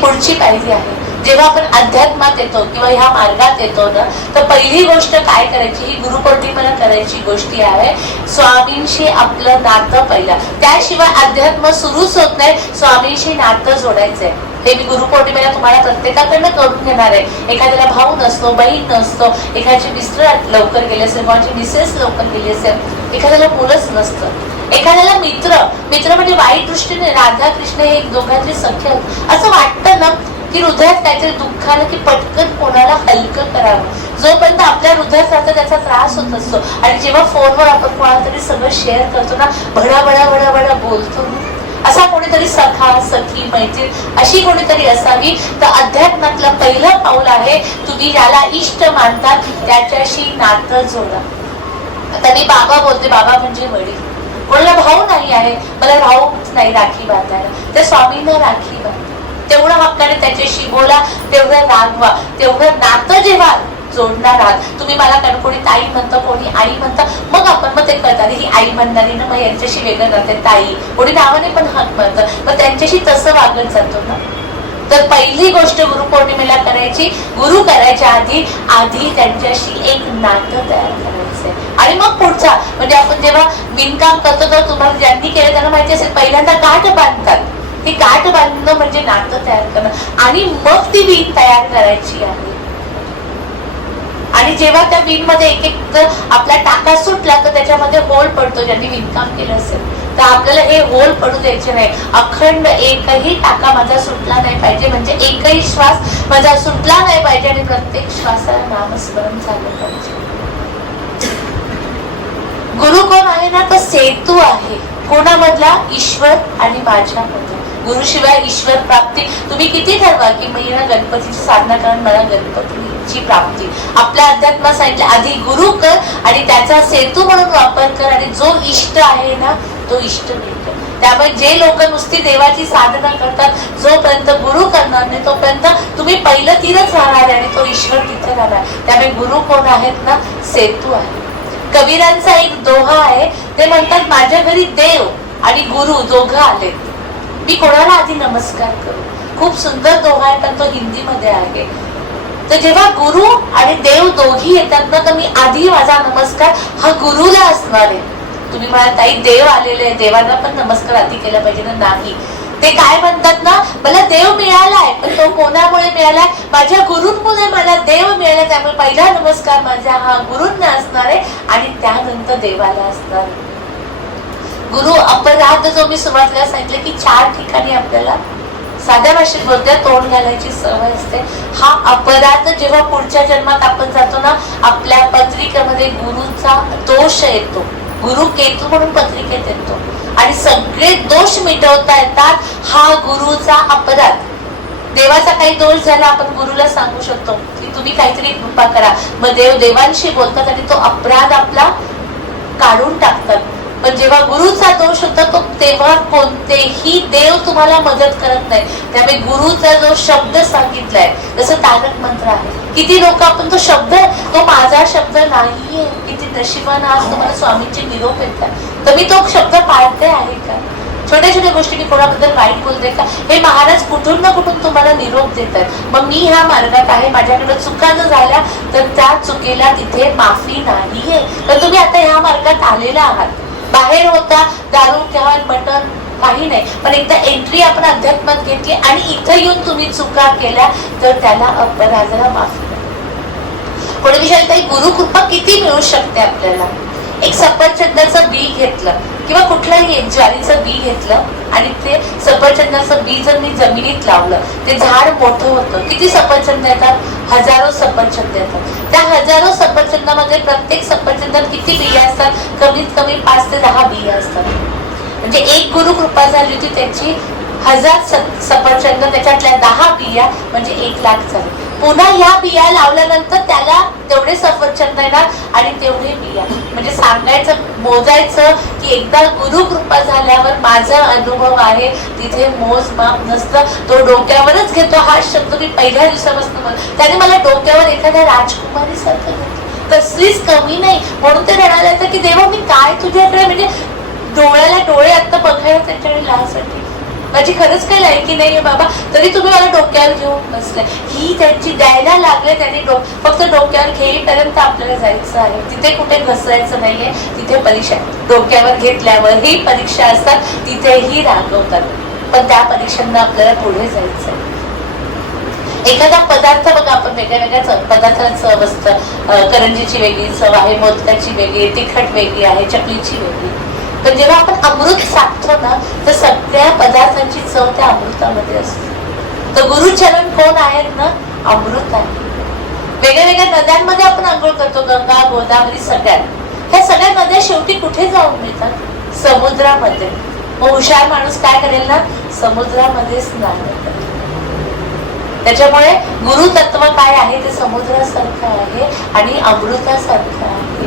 पुढची पायरी आहे. जेव्हा आपण अध्यात्मात येतो किंवा ह्या मार्गात येतो ना तर पहिली गोष्ट काय करायची? ही गुरुपौर्णिमेला करायची गोष्टी आहे. स्वामींशी आपलं नातं पहिलं. त्याशिवाय अध्यात्म सुरूच होत नाही. स्वामींशी नातं जोडायचंय. हे मी गुरुपौर्णिमेला तुम्हाला प्रत्येकाकडनं करून घेणार आहे. एखाद्याला भाऊ नसतो बहीण नसतो एखाद्याची मिस्टर लवकर गेले असेल कोणाची मिसेस लवकर गेली असेल एखाद्याला मुलंच नसतं. एखाद्याला मित्र मित्र म्हणजे वाईट दृष्टीने राधा कृष्ण हे एक दोघांचे सख्य असं वाटतं ना की हृदयात काहीतरी दुःख की पटकन कोणाला हलकं करावं. जोपर्यंत आपल्या हृदयात राहतं त्याचा त्रास होत असतो आणि जेव्हा फोनवर आपण कोणाला तरी सगळं शेअर करतो ना भडा भडा भडा भडा बोलतो असा कोणीतरी सखा सखी मैत्रीण अशी कोणीतरी असावी. तर अध्यात्मातलं पहिलं पाऊल आहे तुम्ही ज्याला इष्ट मानता त्याच्याशी नातं जोडा. आता मी बाबा बोलते बाबा म्हणजे वडील. कोणाला भाऊ नाही आहे. मला भाऊ नाही राखी बांधायला त्या स्वामींना राखी बांधा तेवढं हक्काने त्याच्याशी बोला तेवढं रागवा. तेवढं नातं जेव्हा जोडणार आहात तुम्ही मला कारण कोणी ताई म्हणतं कोणी आई म्हणतं मग आपण मग ते कळतात ही आई म्हणणारी ना मग यांच्याशी वेगळं करते ताई. कोणी नावाने पण हक म्हणतं मग त्यांच्याशी तसं वागत जातो ना. तर पहिली गोष्ट गुरुपौर्णिमेला करायची. गुरु करायच्या आधी आधी त्यांच्याशी एक नातं तयार करायचं. आणि मग पुढचा. म्हणजे आपण जेव्हा विणकाम करतो तर तुम्हाला ज्यांनी केलं त्यांना माहिती असेल पहिल्यांदा गाठ बांधतात. ती गाठ बांधणं म्हणजे नातं तयार करणं. आणि मग ती विण तयार करायची आहे. आणि जेव्हा त्या विणमध्ये एक एक आपला टाका सुटला तर त्याच्यामध्ये होल पडतो ज्यांनी विणकाम केलं असेल. तर आपल्याला हे होल पडू द्यायचे नाही. अखंड एकही टाका माझा सुटला नाही पाहिजे. म्हणजे एकही श्वास माझा सुटला नाही पाहिजे आणि प्रत्येक श्वासाला नामस्मरण झालं पाहिजे. गुरु कोण आहे ना तर सेतू आहे. कोणामधला? ईश्वर आणि माझ्यामधला. गुरुशिवाय ईश्वर प्राप्ती. तुम्ही किती ठरवा की मी ना गणपतीची साधना करून मला गणपतीची प्राप्ती? आपल्या अध्यात्मा सांगितलं आधी गुरु कर आणि त्याचा सेतू म्हणून वापर कर आणि जो इष्ट आहे ना तो इष्ट मिळतो. त्यामुळे जे लोक नुसती देवाची साधना करतात जोपर्यंत गुरु करणार नाही तोपर्यंत तुम्ही पहिलं तीरच राहणार आणि तो ईश्वर तिथे राहणार त्यामुळे गुरु कोण आहेत ना? सेतू आहे कबीरांचा एक दोहा आहे ते म्हणतात माझ्या घरी देव आणि गुरु दोघं आले मी कोणाला आधी नमस्कार करू? खूप सुंदर दोहा आहे पण तो हिंदीमध्ये आहे. तर जेव्हा गुरु आणि देव दोघी येतात ना तर मी आधी माझा नमस्कार हा गुरुला असणार आहे. तुम्ही म्हणा ताई देव आलेले आहे देवांना पण नमस्कार आधी केला पाहिजे ना? नाही ते काय म्हणतात ना मला देव मिळालाय पण तो कोणामुळे मिळालाय? माझ्या गुरुंमुळे मला देव मिळाला त्यामुळे पहिला नमस्कार माझा हा गुरुंना असणार आहे आणि त्यानंतर देवाला असणार गुरु अपराध जो मी सुरुवातीला सांगितलं की चार ठिकाणी आपल्याला साध्या भाषेत बोलते तोंड घालायची सवय असते. हा अपराध जेव्हा पुढच्या जन्मात आपण जातो ना आपल्या पत्रिकेमध्ये गुरुचा दोष येतो. गुरु केतू म्हणून पत्रिकेत येतो. आणि सगळे दोष मिटवता येतात हा गुरुचा अपराध. देवाचा काही दोष झाला आपण गुरुला सांगू शकतो की तुम्ही काहीतरी कृपा करा. मग देव देवांशी बोलतात आणि तो अपराध आपला काढून टाकतात. पण जेव्हा गुरुचा दोष होता तो तेव्हा कोणतेही देव तुम्हाला मदत करत नाही. त्यामुळे गुरुचा जो शब्द सांगितलाय जसं तारक मंत्र आहे किती लोक आपण तो शब्द तो शब्द नाहीये किती नशिबानं आज तुम्हाला स्वामींचे निरोप येतात तर मी तो शब्द पाळते आहे का? छोट्या छोट्या गोष्टी मी कोणाबद्दल वाईट बोलते का? हे महाराज कुठून ना कुठून तुम्हाला निरोप देतात. मग मी ह्या मार्गात आहे माझ्याकडे चुका जर झाल्या तर त्या चुकीला तिथे माफी नाहीये. तर तुम्ही आता ह्या मार्गात आलेला आहात. बाहेर होता दारू किंवा मटण काही नाही. पण एकदा एंट्री आपण अध्यात्मात घेतली आणि इथं येऊन तुम्ही चुका केल्या तर त्याला अपराधाला माफी कोणी विचारलं काही गुरुकृपा किती मिळू शकते आपल्याला? एक सफरचंदाचं बी घेतलं किंवा कुठलंही एक ज्वारीचं बी घेतलं आणि ते सफरचंदाचं बी जर मी जमिनीत लावलं ते झाड मोठं होतं. किती सफरचंद येतात? हजारो सफरचंद येतात. त्या हजारो सफरचंदामध्ये प्रत्येक सफरचंदात किती बिया असतात? कमीत कमी पाच ते दहा बिया असतात. म्हणजे एक गुरु कृपा झाली होती त्याची हजार सफरचंद त्याच्यातल्या दहा बिया म्हणजे एक लाख झाले पुन्हा या बिया लावल्यानंतर त्याला तेवढे सफरचंद येणार आणि तेवढे बिया. म्हणजे सांगायचं मोजायचं की एकदा गुरु कृपा झाल्यावर माझा अनुभव आहे तिथे मोजमाप नसतं. तो डोक्यावरच घेतो हा शब्द मी पहिल्या दिवसापासून त्याने मला डोक्यावर एखाद्या राजकुमारी सारखं घेतलं. कसलीच कमी नाही. म्हणून ते म्हणाले की देवा मी काय तुझ्याकडे म्हणजे डोळ्याला डोळे आता बघायला त्याच्याकडे लाज वाटते माझी खरंच काही लायकी आहे बाबा. तरी तुम्ही मला डोक्यावर घेऊन बसले. ही त्यांची द्यायला लागले त्यांनी डो फक्त डोक्यावर घेईपर्यंत आपल्याला जायचं आहे. तिथे कुठे घसरायचं नाही आहे तिथे परीक्षा डोक्यावर घेतल्यावर ही परीक्षा असतात तिथेही रागवतात. पण त्या परीक्षांना आपल्याला पुढे जायचं आहे एखादा पदार्थ बघा आपण वेगळ्या वेगळ्या च- पदार्थांना चव असतं करंजीची वेगळी चव आहे मोदकाची वेगळी तिखट वेगळी आहे चकलीची वेगळी. तर जेव्हा आपण अमृत साधतो ना तर सगळ्या पदार्थांची चव त्या अमृतामध्ये असते. तर गुरुचरण कोण आहेत ना? अमृत आहे. वेगळ्या वेगळ्या नद्यांमध्ये आपण आंघोळ करतो गंगा गोदावरी सगळ्यात. ह्या सगळ्या नद्या शेवटी कुठे जाऊन मिळतात? समुद्रामध्ये. मग हुशार माणूस काय करेल ना? समुद्रामध्ये स्नान करेल त्याच्यामुळे गुरुतत्व काय आहे? ते समुद्रासारखं आहे आणि अमृतासारखं आहे.